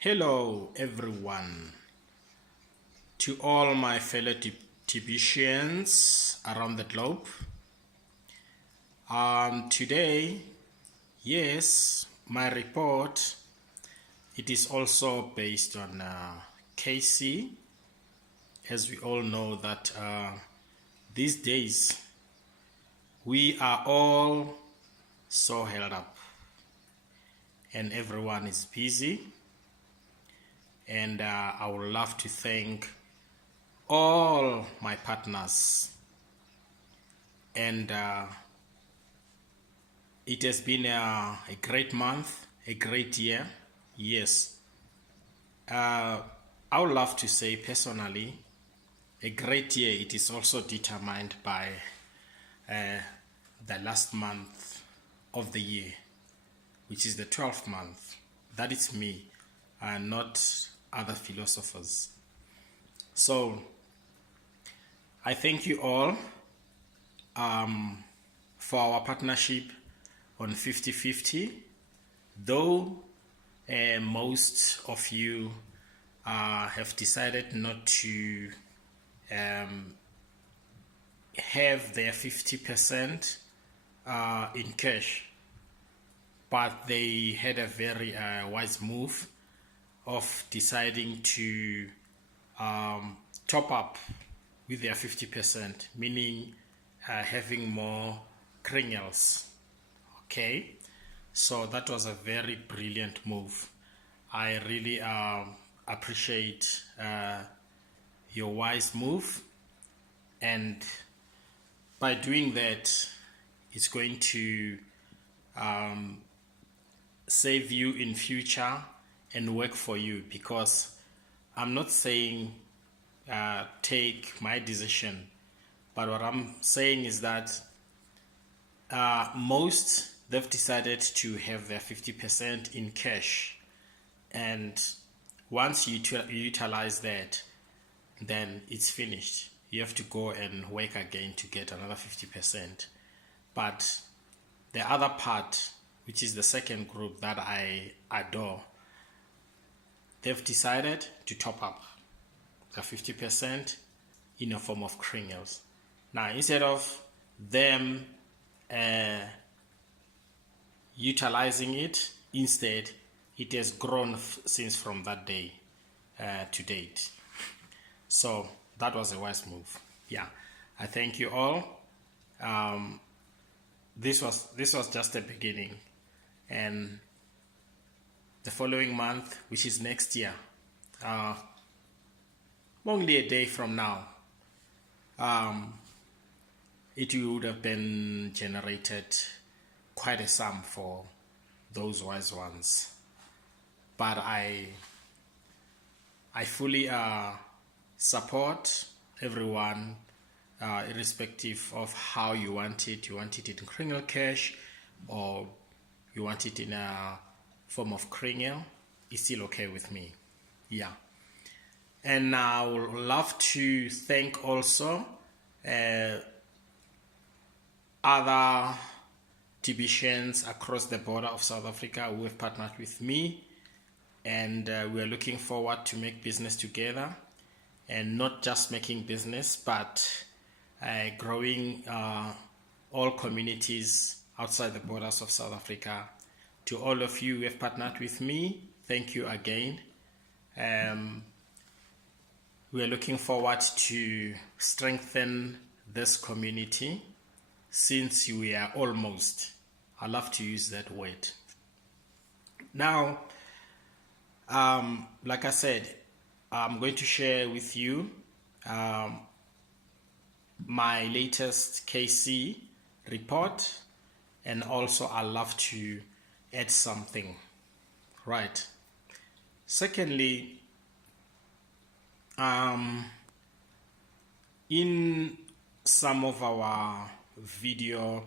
Hello everyone, to all my fellow Tibetians around the globe. Today, yes, my report, it is also based on KC. As we all know that these days we are all so held up and everyone is busy, and I would love to thank all my partners, and it has been a great month, a great year. Yes, I would love to say personally, a great year, it is also determined by the last month of the year, which is the 12th month. That is me, and not other philosophers. So I thank you all for our partnership on 50-50. Though most of you have decided not to have their 50% in cash, but they had a very wise move of deciding to top up with their 50%, meaning having more kringels. Okay, so that was a very brilliant move. I really appreciate your wise move, and by doing that, it's going to save you in future and work for you, because I'm not saying take my decision, but what I'm saying is that most, they've decided to have their 50% in cash, and once you utilize that, then it's finished. You have to go and work again to get another 50%. But the other part, which is the second group that I adore, they've decided to top up the 50% in a form of kringles. Now, instead of them utilizing it, instead it has grown since from that day to date. So that was a wise move. Yeah, I thank you all. This was just the beginning, and the following month, which is next year, only a day from now, it would have been generated quite a sum for those wise ones. But I fully support everyone, irrespective of how you want it. You want it in kringle cash, or you want it in a form of kringel, it's still okay with me. Yeah. And I would love to thank also other Tibetians across the border of South Africa who have partnered with me, and we're looking forward to make business together, and not just making business, but growing all communities outside the borders of South Africa. To all of you who have partnered with me, thank you again. We are looking forward to strengthen this community, since we are almost, I love to use that word. Now, like I said, I'm going to share with you my latest KC report, and also I love to add something. Right. Secondly, in some of our video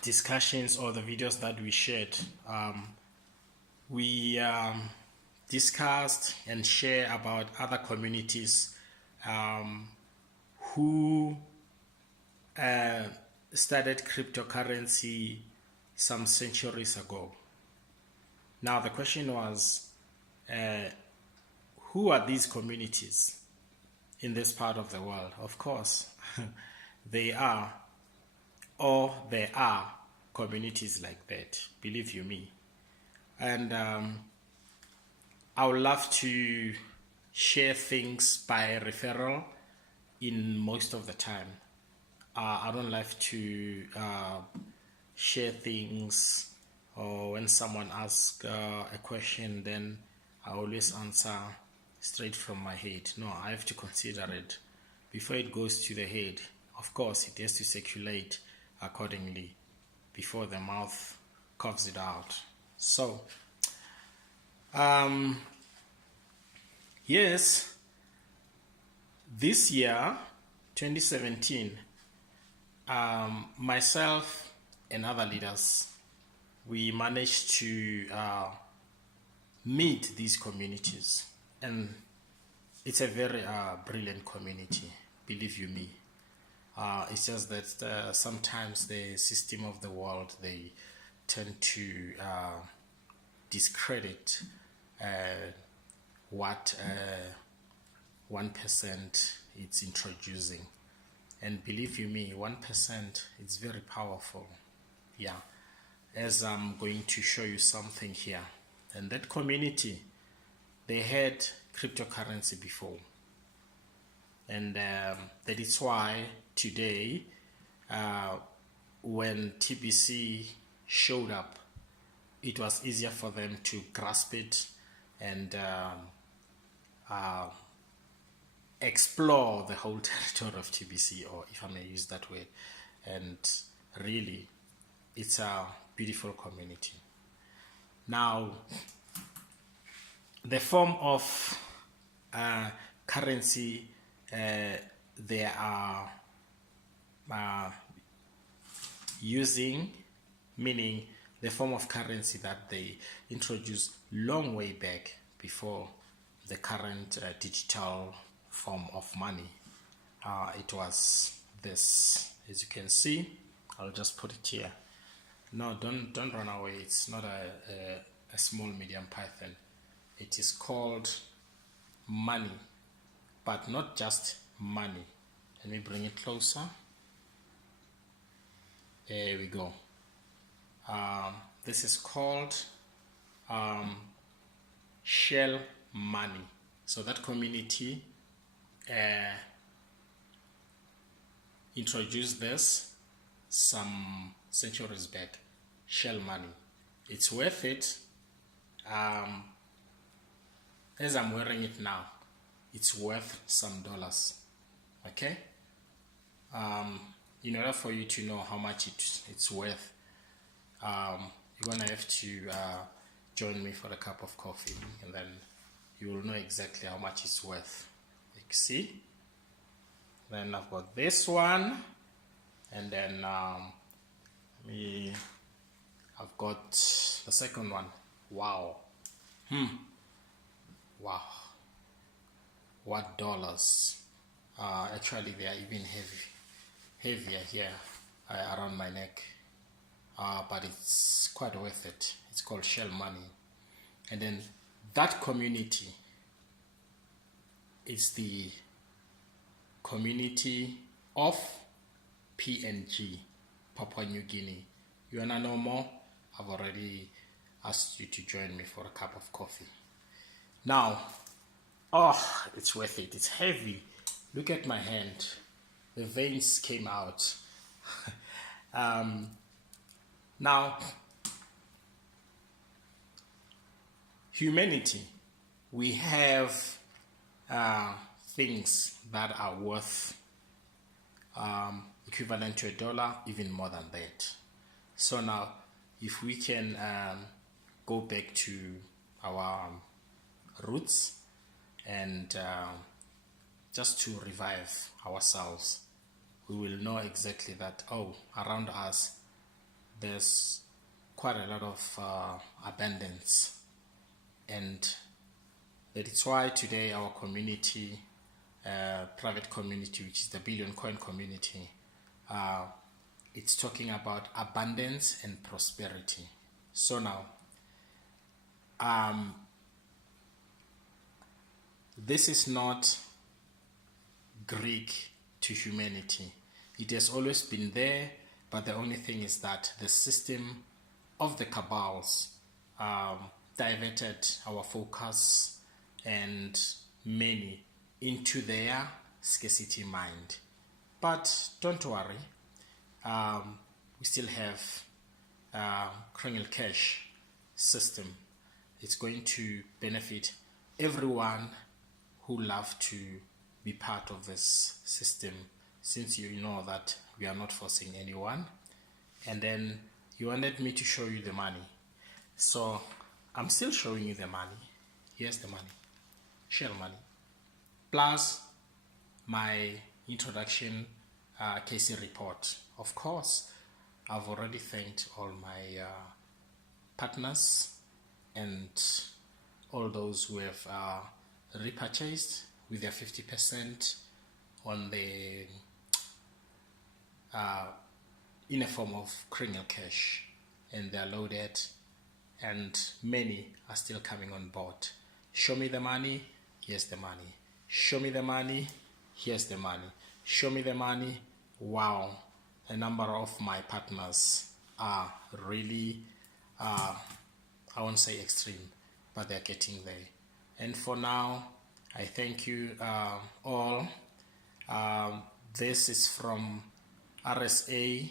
discussions, or the videos that we shared, we discussed and share about other communities who started cryptocurrency some centuries ago. Now the question was, Who are these communities in this part of the world? Of course, there are communities like that, believe you me. And I would love to share things by referral in most of the time. I don't like to share things, or when someone asks a question, then I always answer straight from my head. No, I have to consider it before it goes to the head. Of course, it has to circulate accordingly before the mouth coughs it out. So, yes, this year, 2017, myself and other leaders, we managed to meet these communities, and it's a very brilliant community, believe you me. It's just that sometimes the system of the world, they tend to discredit what 1% it's introducing. And believe you me, 1% is very powerful. Yeah, as I'm going to show you something here. And that community, they had cryptocurrency before. And that is why today, when TBC showed up, it was easier for them to grasp it and explore the whole territory of TBC, or if I may use that word. And really, it's a beautiful community. Now, the form of currency they are using, meaning the form of currency that they introduced long way back before the current digital form of money. It was this, as you can see. I'll just put it here. No, don't run away. It's not a small medium python. It is called money, but not just money. Let me bring it closer. There we go. This is called shell money. So that community introduced this some centuries back. Shell money. It's worth it. As I'm wearing it now, it's worth some dollars. Okay? In order for you to know how much it's worth, you're gonna have to join me for a cup of coffee, and then you will know exactly how much it's worth. You see? Then I've got this one, and then I've got the second one. Wow. Wow. What dollars? Actually, they are even heavier here around my neck. But it's quite worth it. It's called shell money. And then that community is the community of PNG, Papua New Guinea. You wanna know more? I've already asked you to join me for a cup of coffee. Now, oh, it's worth it. It's heavy. Look at my hand. The veins came out. Now, humanity, we have things that are worth equivalent to $1, even more than that. So now, if we can go back to our roots and just to revive ourselves, we will know exactly that, oh, around us there's quite a lot of abundance, and that is why today our community, private community, which is the Billion Coin community, it's talking about abundance and prosperity. So now, this is not Greek to humanity. It has always been there, but the only thing is that the system of the cabals diverted our focus and many into their scarcity mind. But don't worry, we still have criminal cash system. It's going to benefit everyone who love to be part of this system, since you know that we are not forcing anyone. And then you wanted me to show you the money, so I'm still showing you the money. Here's the money, shell money, plus my introduction KC report. Of course, I've already thanked all my partners and all those who have repurchased with their 50% on the in a form of criminal cash, and they're loaded, and many are still coming on board. Show me the money, here's the money. Show me the money, here's the money. Show me the money. Wow, a number of my partners are really I won't say extreme, but they're getting there. And for now, I thank you all. This is from RSA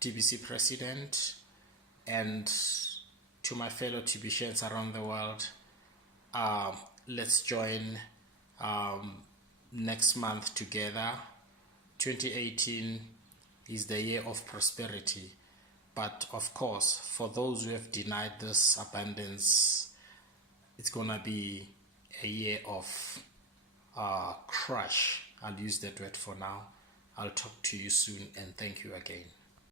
TBC president, and to my fellow TBCians around the world, let's join next month together. 2018 is the year of prosperity, but of course, for those who have denied this abundance, it's gonna be a year of crush. I'll use that word for now. I'll talk to you soon, and thank you again.